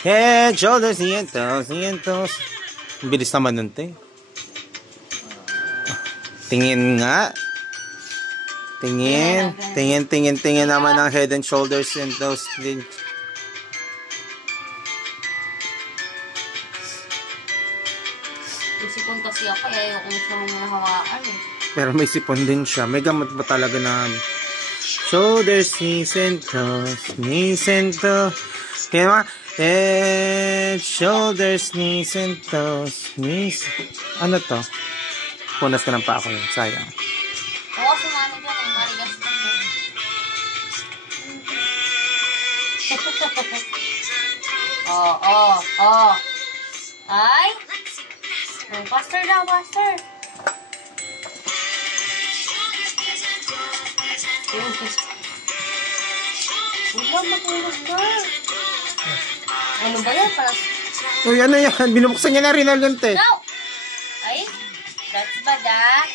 Head, shoulders, knee and toes. Ang bilis naman nun, te. Tingin nga. Tingin naman ng head and shoulders and toes. Sipon kasi ako, ayaw kong siyang hawakan eh. Pero may sipon din siya. May gamot ba talaga na shoulders, knees and toes. Kaya mga head, shoulders, knees and toes. Knees. Ano to? Punas ka ng pa ako yun. Sayang. Oo, sumami dyan eh. Marigas ka mo. Oh. Ay! Faster daw, faster! Huwag matulog na. Ano ba yan? Uy, ano yan? Binubuksan niya na rin ang lente. No! Ay, that's bad ah.